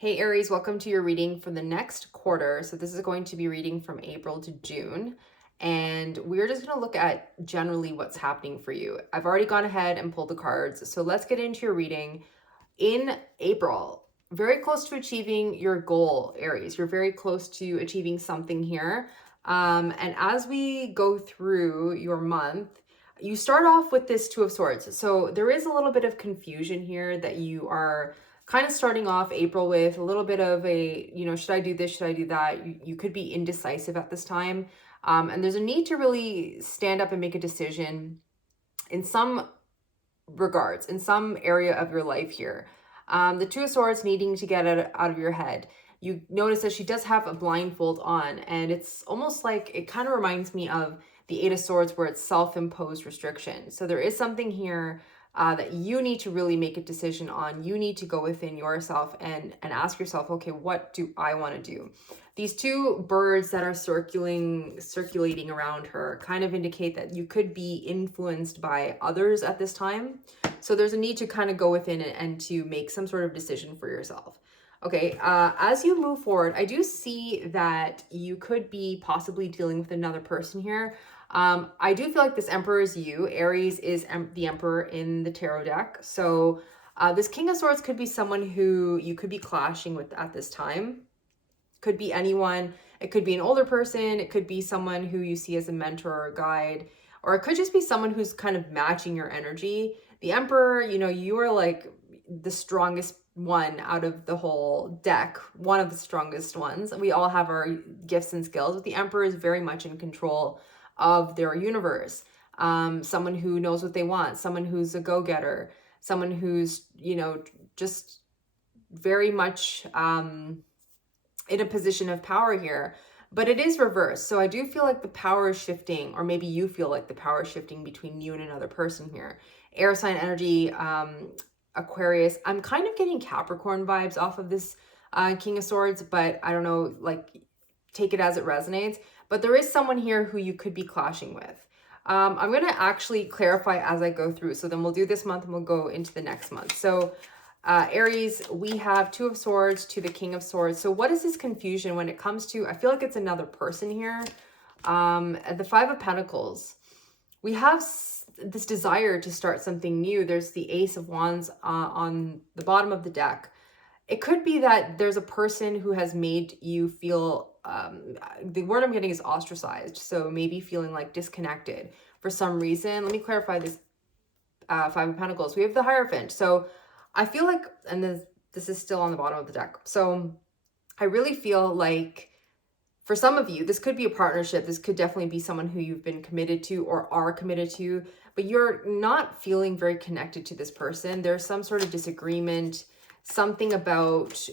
Hey Aries, welcome to your reading for the next quarter. So this is going to be reading from April to June. And we're just going to look at generally what's happening for you. I've already gone ahead and pulled the cards. So let's get into your reading. In April, very close to achieving your goal, Aries. You're very close to achieving something here. And as we go through your month, you start off with this Two of Swords. So there is a little bit of confusion here that you are kind of starting off April with a little bit of a, should I do this? Should I do that? You could be indecisive at this time. And there's a need to really stand up and make a decision in some regards, in some area of your life here. The Two of Swords needing to get out of your head. You notice that she does have a blindfold on, and it's almost like, it kind of reminds me of the Eight of Swords where it's self-imposed restriction. So there is something here that you need to really make a decision on. You need to go within yourself and ask yourself, okay, what do I want to do? These two birds that are circulating around her kind of indicate that you could be influenced by others at this time. So there's a need to kind of go within and to make some sort of decision for yourself. Okay, as you move forward, I do see that you could be possibly dealing with another person here. I do feel like this Emperor is you. Aries is the Emperor in the tarot deck. So this King of Swords could be someone who you could be clashing with at this time. Could be anyone. It could be an older person. It could be someone who you see as a mentor or a guide. Or it could just be someone who's kind of matching your energy. The Emperor, you are like the strongest one out of the whole deck, one of the strongest ones. We all have our gifts and skills, but the Emperor is very much in control of their universe. Someone who knows what they want, someone who's a go-getter, someone who's, just very much in a position of power here. But it is reversed. So I do feel like the power is shifting, or maybe you feel like the power is shifting between you and another person here. Air sign energy, Aquarius. I'm kind of getting Capricorn vibes off of this King of Swords, but I don't know, like, take it as it resonates. But there is someone here who you could be clashing with. I'm going to actually clarify as I go through. So then we'll do this month and we'll go into the next month. So Aries, we have Two of Swords to the King of Swords. So what is this confusion when it comes to, I feel like it's another person here. The Five of Pentacles. We have this desire to start something new. There's the Ace of Wands on the bottom of the deck. It could be that there's a person who has made you feel, the word I'm getting is ostracized. So maybe feeling like disconnected for some reason. Let me clarify this Five of Pentacles. We have the Hierophant. So I feel like, and this is still on the bottom of the deck. So I really feel like for some of you, this could be a partnership. This could definitely be someone who you've been committed to or are committed to, but you're not feeling very connected to this person. There's some sort of disagreement, something about,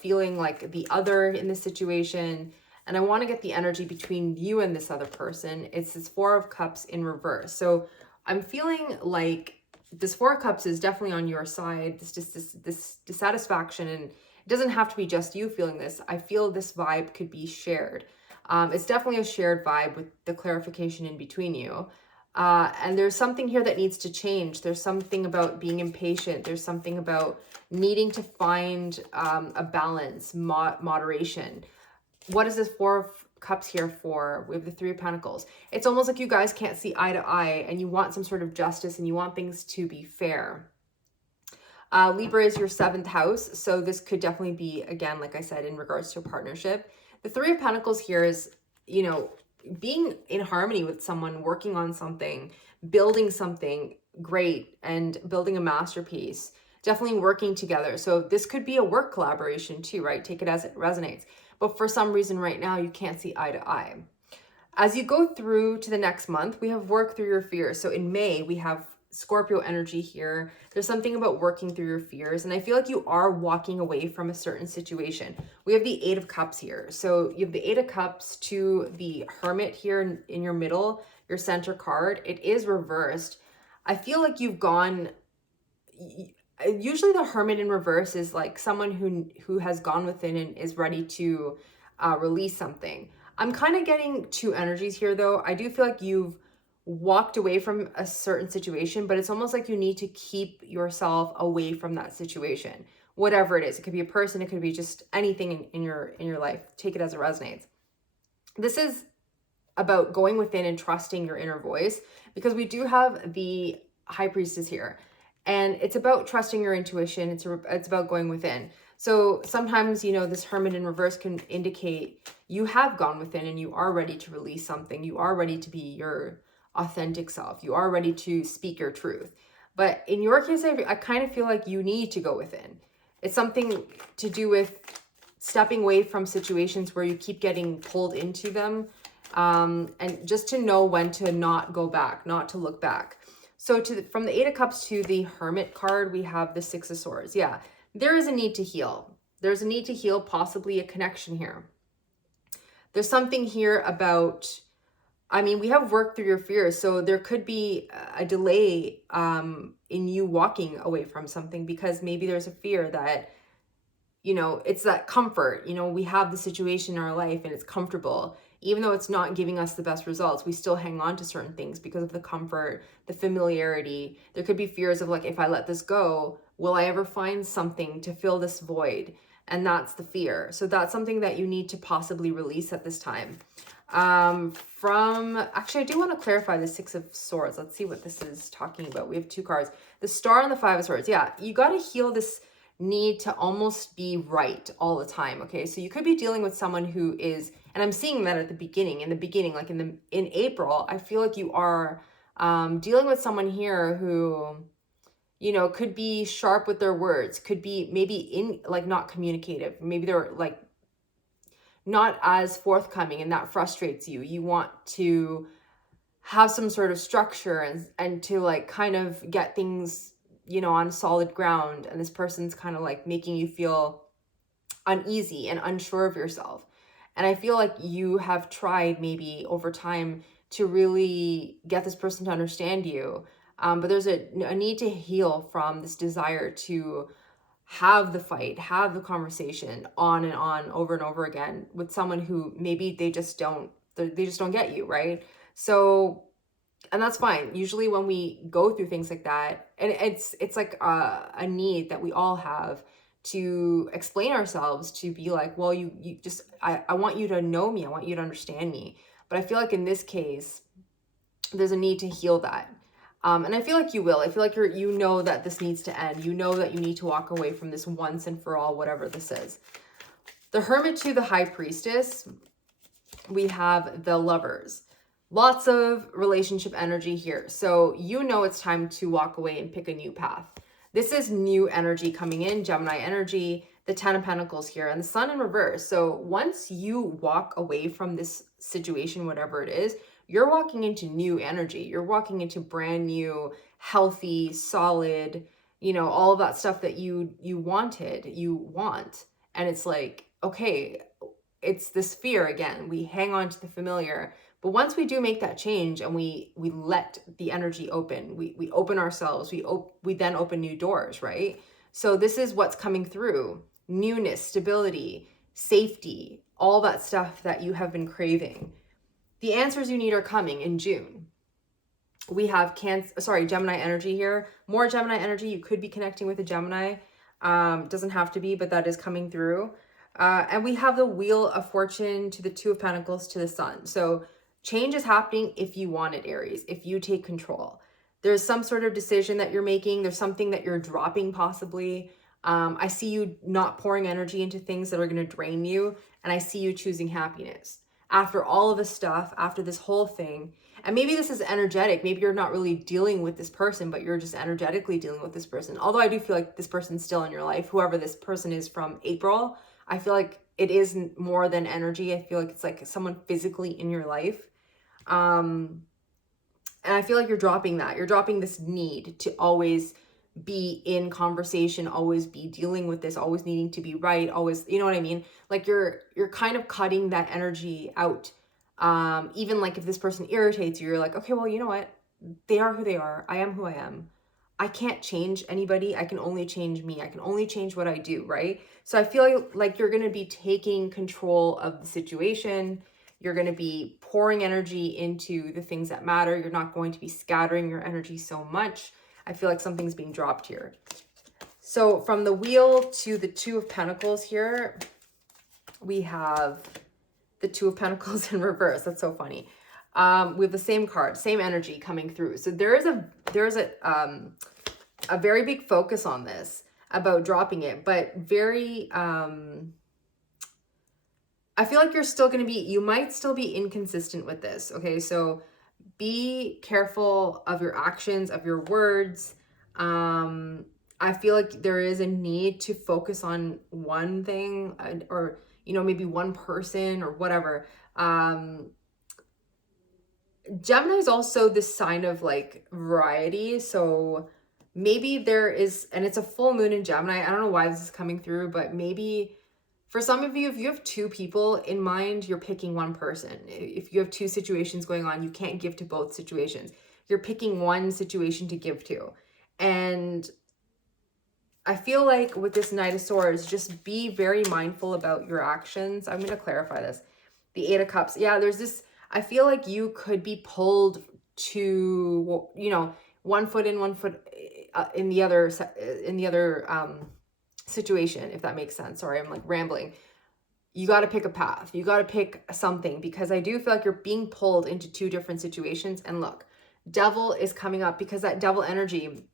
feeling like the other in this situation. And I want to get the energy between you and this other person. It's this Four of Cups in reverse. So I'm feeling like this Four of Cups is definitely on your side. This dissatisfaction, and it doesn't have to be just you feeling this. I feel this vibe could be shared. It's definitely a shared vibe with the clarification in between you. And there's something here that needs to change. There's something about being impatient. There's something about needing to find a balance, moderation. What is this Four of Cups here for? We have the Three of Pentacles. It's almost like you guys can't see eye to eye and you want some sort of justice and you want things to be fair. Libra is your 7th house. So this could definitely be, again, like I said, in regards to a partnership. The Three of Pentacles here is, being in harmony with someone, working on something, building something great and building a masterpiece, definitely working together. So this could be a work collaboration too, right? Take it as it resonates. But for some reason right now, you can't see eye to eye. As you go through to the next month, we have work through your fears. So in May, we have Scorpio energy here. There's something about working through your fears. And I feel like you are walking away from a certain situation. We have the Eight of Cups here. So you have the Eight of Cups to the Hermit here in your middle, your center card. It is reversed. I feel like you've gone, usually the Hermit in reverse is like someone who has gone within and is ready to release something. I'm kind of getting two energies here though. I do feel like you've walked away from a certain situation, but it's almost like you need to keep yourself away from that situation. whatever it is. It could be a person, it could be just anything in your life. Take it as it resonates. This is about going within and trusting your inner voice, because we do have the High Priestess here, and it's about trusting your intuition. It's about going within. So sometimes, you know, this Hermit in reverse can indicate you have gone within and you are ready to release something. You are ready to be your authentic self. You are ready to speak your truth. But in your case, I kind of feel like you need to go within. It's something to do with stepping away from situations where you keep getting pulled into them, and just to know when to not go back, not to look back. So from the Eight of Cups to the Hermit card, we have the Six of Swords. Yeah, there is a need to heal. There's a need to heal, possibly a connection here. There's something here about, I mean, we have worked through your fears, so there could be a delay in you walking away from something, because maybe there's a fear that, you know, it's that comfort. You know, we have the situation in our life and it's comfortable. Even though it's not giving us the best results, we still hang on to certain things because of the comfort, the familiarity. There could be fears of like, if I let this go, will I ever find something to fill this void? And that's the fear. So that's something that you need to possibly release at this time. Actually, I do want to clarify the Six of Swords. Let's see what this is talking about. We have two cards, the Star and the Five of Swords. Yeah, you got to heal this need to almost be right all the time. Okay, so you could be dealing with someone who is, and I'm seeing that at the beginning, like in April, I feel like you are dealing with someone here who, you know, could be sharp with their words, could be maybe not communicative. Maybe they're like not as forthcoming, and that frustrates you. You want to have some sort of structure and to like kind of get things, you know, on solid ground, and this person's kind of like making you feel uneasy and unsure of yourself. And I feel like you have tried maybe over time to really get this person to understand you, but there's a need to heal from this desire to have the fight, have the conversation on and on, over and over again with someone who maybe they just don't get you, right? So, and that's fine. Usually when we go through things like that, and it's like a need that we all have to explain ourselves, to be like, well, you just, I want you to know me. I want you to understand me. But I feel like in this case, there's a need to heal that. And I feel like you will. I feel like you know that this needs to end. You know that you need to walk away from this once and for all, whatever this is. The Hermit to the High Priestess, we have the Lovers. Lots of relationship energy here. So you know it's time to walk away and pick a new path. This is new energy coming in, Gemini energy, the Ten of Pentacles here, and the Sun in reverse. So once you walk away from this situation, whatever it is, you're walking into new energy. You're walking into brand new, healthy, solid, you know, all of that stuff that you want. And it's like, okay, it's this fear again. We hang on to the familiar. But once we do make that change and we let the energy open, we open ourselves, we then open new doors, right? So this is what's coming through: newness, stability, safety, all that stuff that you have been craving. The answers you need are coming in June. We have Gemini energy here. More Gemini energy. You could be connecting with a Gemini. Doesn't have to be, but that is coming through. And we have the Wheel of Fortune to the Two of Pentacles to the Sun. So change is happening if you want it, Aries, if you take control. There's some sort of decision that you're making. There's something that you're dropping possibly. I see you not pouring energy into things that are going to drain you. And I see you choosing happiness. After all of this stuff, after this whole thing, and maybe this is energetic. Maybe you're not really dealing with this person, but you're just energetically dealing with this person. Although I do feel like this person's still in your life, whoever this person is from April, I feel like it is more than energy. I feel like it's like someone physically in your life. And I feel like you're dropping that. You're dropping this need to always be in conversation, always be dealing with this, always needing to be right, always, you know what I mean? Like you're kind of cutting that energy out. Even like if this person irritates you, you're like, okay, well, you know what? They are who they are. I am who I am. I can't change anybody. I can only change me. I can only change what I do, right? So I feel like you're going to be taking control of the situation. You're going to be pouring energy into the things that matter. You're not going to be scattering your energy so much. I feel like something's being dropped here. So from the Wheel to the Two of Pentacles here, we have the Two of Pentacles in reverse. That's so funny. We have the same card, same energy coming through. So there's a very big focus on this about dropping it, but very, I feel like you're still going to be, you might still be inconsistent with this. Okay. So be careful of your actions, of your words. I feel like there is a need to focus on one thing, or, you know, maybe one person or whatever. Gemini is also this sign of like variety. So maybe there is, and it's a full moon in Gemini. I don't know why this is coming through, but maybe for some of you, if you have two people in mind, you're picking one person. If you have two situations going on, you can't give to both situations. You're picking one situation to give to. And I feel like with this Knight of Swords, just be very mindful about your actions. I'm going to clarify this. The Eight of Cups. Yeah, there's this, I feel like you could be pulled to, you know, one foot in, one foot in the other situation, if that makes sense. Sorry, I'm like rambling. You got to pick a path. You got to pick something, because I do feel like you're being pulled into two different situations. And look, Devil is coming up, because that Devil energy,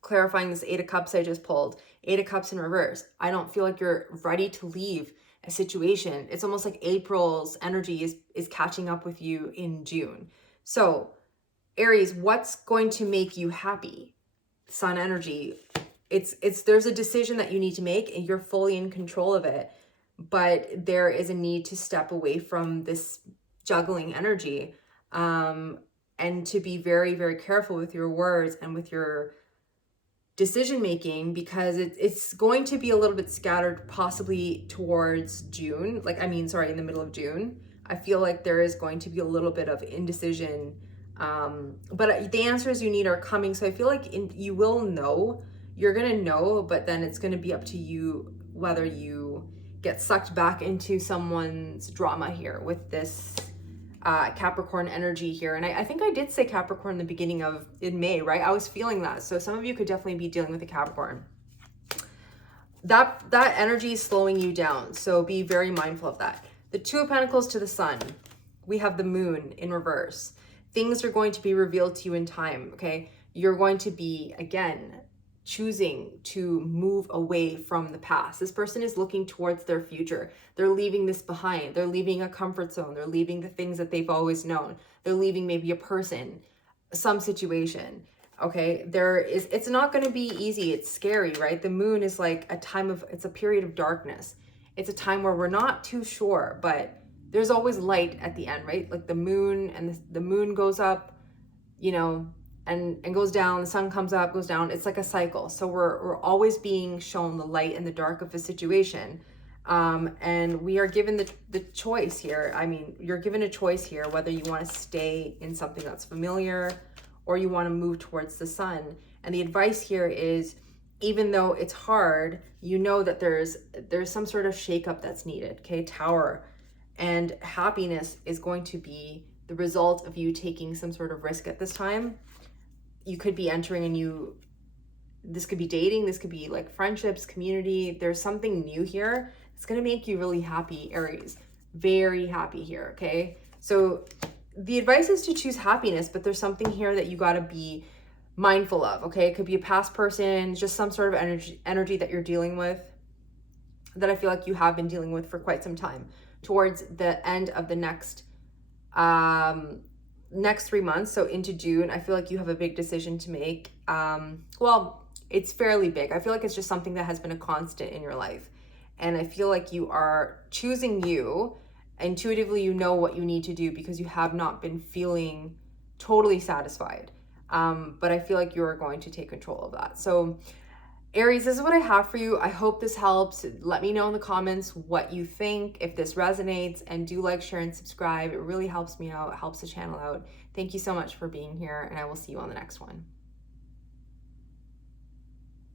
clarifying this Eight of Cups I just pulled, Eight of Cups in reverse. I don't feel like you're ready to leave a situation. It's almost like April's energy is catching up with you in June. So Aries, what's going to make you happy? Sun energy. There's a decision that you need to make, and you're fully in control of it. But there is a need to step away from this juggling energy, and to be very, very careful with your words and with your decision making, because it's going to be a little bit scattered, possibly towards June. In the middle of June. I feel like there is going to be a little bit of indecision, but the answers you need are coming. So I feel like you will know, you're gonna know, but then it's gonna be up to you whether you get sucked back into someone's drama here with this Capricorn energy here. And I think I did say Capricorn in the beginning in May, right? I was feeling that. So some of you could definitely be dealing with a Capricorn. That energy is slowing you down. So be very mindful of that. The Two of Pentacles to the Sun. We have the Moon in reverse. Things are going to be revealed to you in time, okay? You're going to be, again, choosing to move away from the past. This person is looking towards their future. They're leaving this behind. They're leaving a comfort zone. They're leaving the things that they've always known. They're leaving maybe a person, some situation. Okay, it's not going to be easy. It's scary, right? The Moon is like it's a period of darkness. It's a time where we're not too sure, but there's always light at the end, right? Like the moon, and the moon goes up, you know, and goes down, the sun comes up, goes down. It's like a cycle. So we're always being shown the light and the dark of a situation. And we are given the choice here. I mean, you're given a choice here, whether you want to stay in something that's familiar or you want to move towards the sun. And the advice here is, even though it's hard, you know that there's some sort of shakeup that's needed, okay? Tower. And happiness is going to be the result of you taking some sort of risk at this time. You could be entering this could be dating, this could be like friendships, community. There's something new here. It's going to make you really happy, Aries. Very happy here, okay? So the advice is to choose happiness, but there's something here that you got to be mindful of, okay? It could be a past person, just some sort of energy that you're dealing with, that I feel like you have been dealing with for quite some time. Towards the end of the next 3 months, so into June, I feel like you have a big decision to make. Well, it's fairly big. I feel like it's just something that has been a constant in your life. And I feel like you are choosing you. Intuitively, you know what you need to do, because you have not been feeling totally satisfied. But I feel like you're going to take control of that. So Aries, this is what I have for you. I hope this helps. Let me know in the comments what you think, if this resonates, and do like, share, and subscribe. It really helps me out. It helps the channel out. Thank you so much for being here, and I will see you on the next one.